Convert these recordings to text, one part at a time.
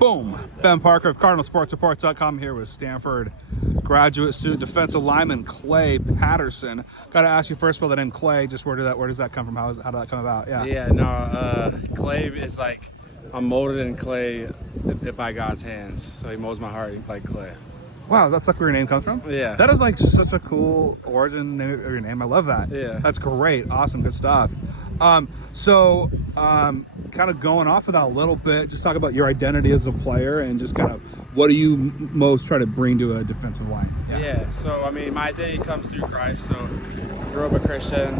Boom. Ben Parker of CardinalSportsReport.com here with Stanford graduate student defensive lineman Clay Patterson. Got to ask you first about the name Clay. Just where does that come from? How did that come about? Clay is like I'm molded in clay by God's hands. So he molds my heart like clay. Wow, that's like where your name comes from? Yeah. That is like such a cool origin name of your name. I love that. Yeah. That's great. Awesome. Good stuff. Kind of going off of that a little bit, just talk about your identity as a player and just kind of what do you most try to bring to a defensive line? So my identity comes through Christ. So grew up a Christian,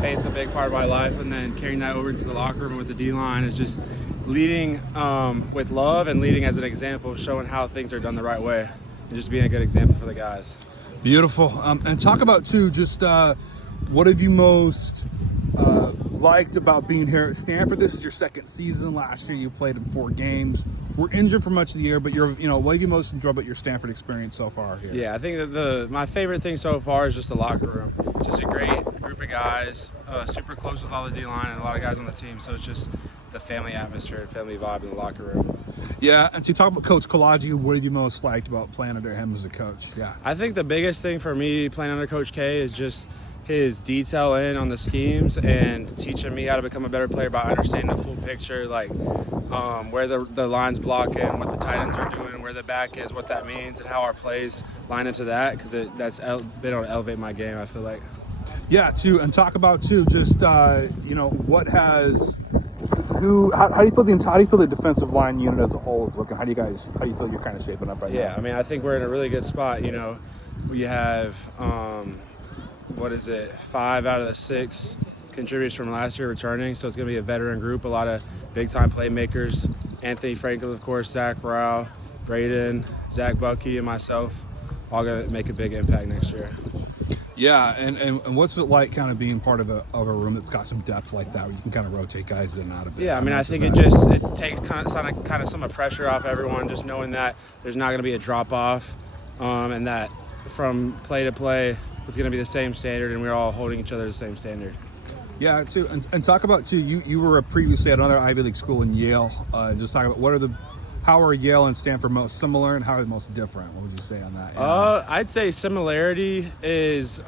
faith's a big part of my life, and then carrying that over into the locker room with the D-line is just leading with love and leading as an example, showing how things are done the right way and just being a good example for the guys. Beautiful. And talk about too, just what have you most liked about being here at Stanford? This is your second season. Last year you played in 4 games. We're injured for much of the year, but what have you most enjoyed about your Stanford experience so far here? Yeah, I think that my favorite thing so far is just the locker room. Just a great group of guys, super close with all the D-line and a lot of guys on the team. So it's just the family atmosphere, family vibe in the locker room. Yeah, and to talk about Coach Kolodji, what have you most liked about playing under him as a coach? Yeah, I think the biggest thing for me playing under Coach K is just his detail in on the schemes and teaching me how to become a better player by understanding the full picture, like where the line's blocking, what the tight ends are doing, where the back is, what that means, and how our plays line into that, because that's been able to elevate my game, I feel like. Yeah, too, and talk about too, just what has how do you feel the defensive line unit as a whole is looking? How do you feel you're kind of shaping up right now? Yeah, I think we're in a really good spot. We have 5 out of the 6 contributors from last year returning, so it's going to be a veteran group, a lot of big-time playmakers. Anthony Franklin, of course, Zach Rao, Braden, Zach Bucky, and myself, all going to make a big impact next year. Yeah, and what's it like kind of being part of a room that's got some depth like that, where you can kind of rotate guys in and out of it? Yeah, I think it takes kind of some of pressure off everyone, just knowing that there's not going to be a drop-off, and that from play to play, it's going to be the same standard, and we're all holding each other to the same standard. Yeah, too, and talk about too. You were previously at another Ivy League school in Yale. Just talk about how are Yale and Stanford most similar, and how are they most different? What would you say on that? Yeah. I'd say similarity is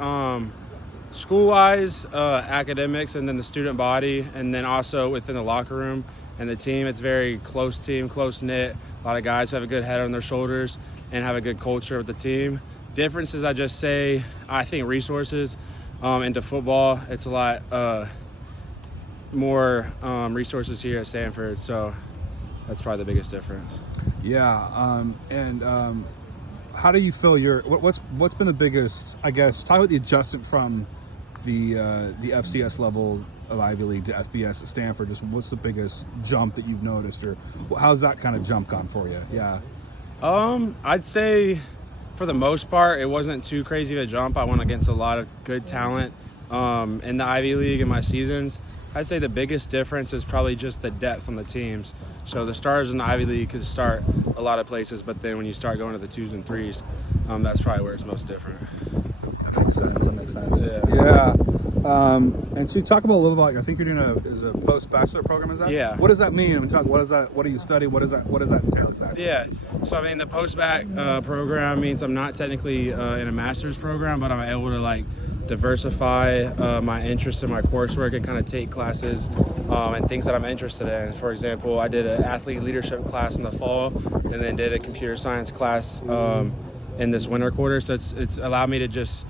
school-wise, academics, and then the student body, and then also within the locker room and the team. It's very close team, close-knit. A lot of guys who have a good head on their shoulders and have a good culture with the team. Differences, I think resources. Into football, it's a lot more resources here at Stanford, so that's probably the biggest difference. Yeah, how do you feel what's been the biggest, I guess, talk about the adjustment from the FCS level of Ivy League to FBS at Stanford? Just what's the biggest jump that you've noticed, or how's that kind of jump gone for you? Yeah. I'd say for the most part, it wasn't too crazy of a jump. I went against a lot of good talent in the Ivy League in my seasons. I'd say the biggest difference is probably just the depth on the teams. So the stars in the Ivy League could start a lot of places, but then when you start going to the 2s and 3s, that's probably where it's most different. That makes sense. Yeah. And so you talk about a little about, I think you're doing a post-bachelor program, is that? Yeah. What does that mean? What do you study? What does that entail exactly? Yeah. So the post-bac program means I'm not technically in a master's program, but I'm able to diversify my interest in my coursework and kind of take classes and things that I'm interested in. For example, I did an athlete leadership class in the fall and then did a computer science class in this winter quarter. So it's allowed me to just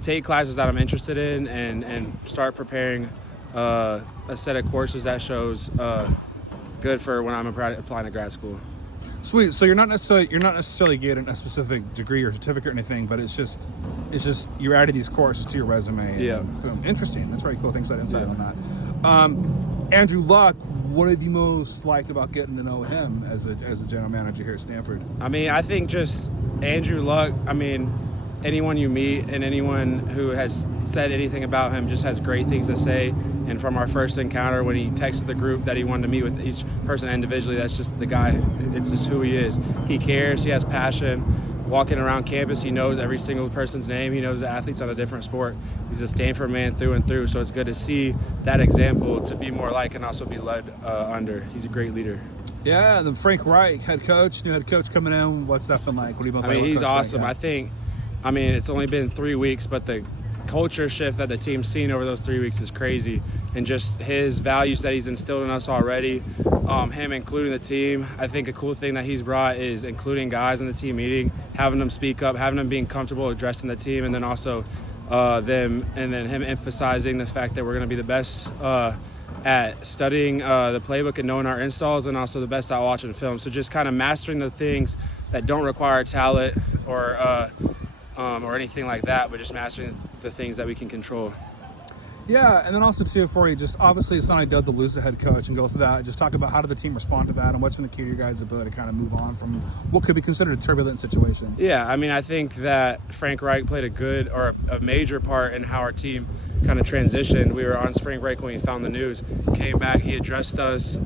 take classes that I'm interested in and start preparing a set of courses that shows good for when I'm applying to grad school. Sweet. So you're not necessarily getting a specific degree or certificate or anything, but it's just you're adding these courses to your resume. And Yeah. Boom. Interesting. That's very cool. Thanks for that insight on that. Andrew Luck, what have you most liked about getting to know him as a general manager here at Stanford? I think just Andrew Luck. Anyone you meet and anyone who has said anything about him just has great things to say. And from our first encounter, when he texted the group that he wanted to meet with each person individually, that's just the guy. It's just who he is. He cares. He has passion. Walking around campus, he knows every single person's name. He knows the athletes on a different sport. He's a Stanford man through and through. So it's good to see that example to be more like and also be led under. He's a great leader. Yeah, and then Frank Reich, new head coach coming in. What's that been like? What do you both I like? mean, What he's coach like? awesome. Yeah. It's only been 3 weeks, but the culture shift that the team's seen over those 3 weeks is crazy. And just his values that he's instilled in us already, him including the team. I think a cool thing that he's brought is including guys in the team meeting, having them speak up, having them being comfortable addressing the team, and then also him emphasizing the fact that we're going to be the best at studying the playbook and knowing our installs, and also the best at watching film. So just kind of mastering the things that don't require talent or anything like that, but just mastering the things that we can control. Yeah, and then also too, for you, just obviously it's not ideal to lose the head coach and go through that. Just talk about how did the team respond to that, and what's been the key to your guys' ability to kind of move on from what could be considered a turbulent situation. Yeah, I mean, I think that Frank Reich played a major part in how our team kind of transitioned. We were on spring break when we found the news, came back, he addressed us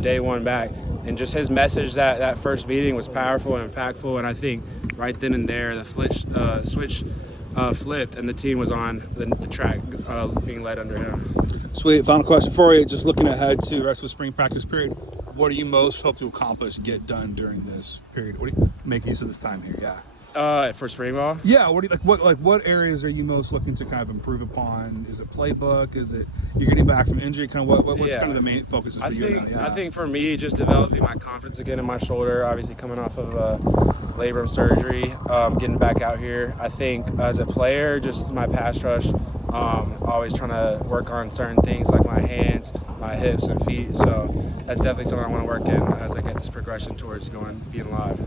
day one back, and just his message that first meeting was powerful and impactful. And I think right then and there, the switch flipped, and the team was on the track being led under him. Sweet. Final question for you. Just looking ahead to the rest of the spring practice period, what do you most hope to accomplish, get done during this period? What do you make use of this time here? Yeah. For spring ball? Yeah. What do you what areas are you most looking to kind of improve upon? Is it playbook? Is it you're getting back from injury? Kind of what's kind of the main focus for you now? Yeah. I think for me, just developing my confidence again in my shoulder, obviously coming off of labrum surgery, getting back out here. I think as a player, just my pass rush, always trying to work on certain things like my hands, my hips and feet. So that's definitely something I want to work in as I get this progression towards being live.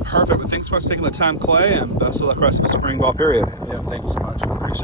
Perfect. Well, thanks so much for taking the time, Clay, and best of luck rest of the spring ball period. Yeah, thank you so much. Appreciate it.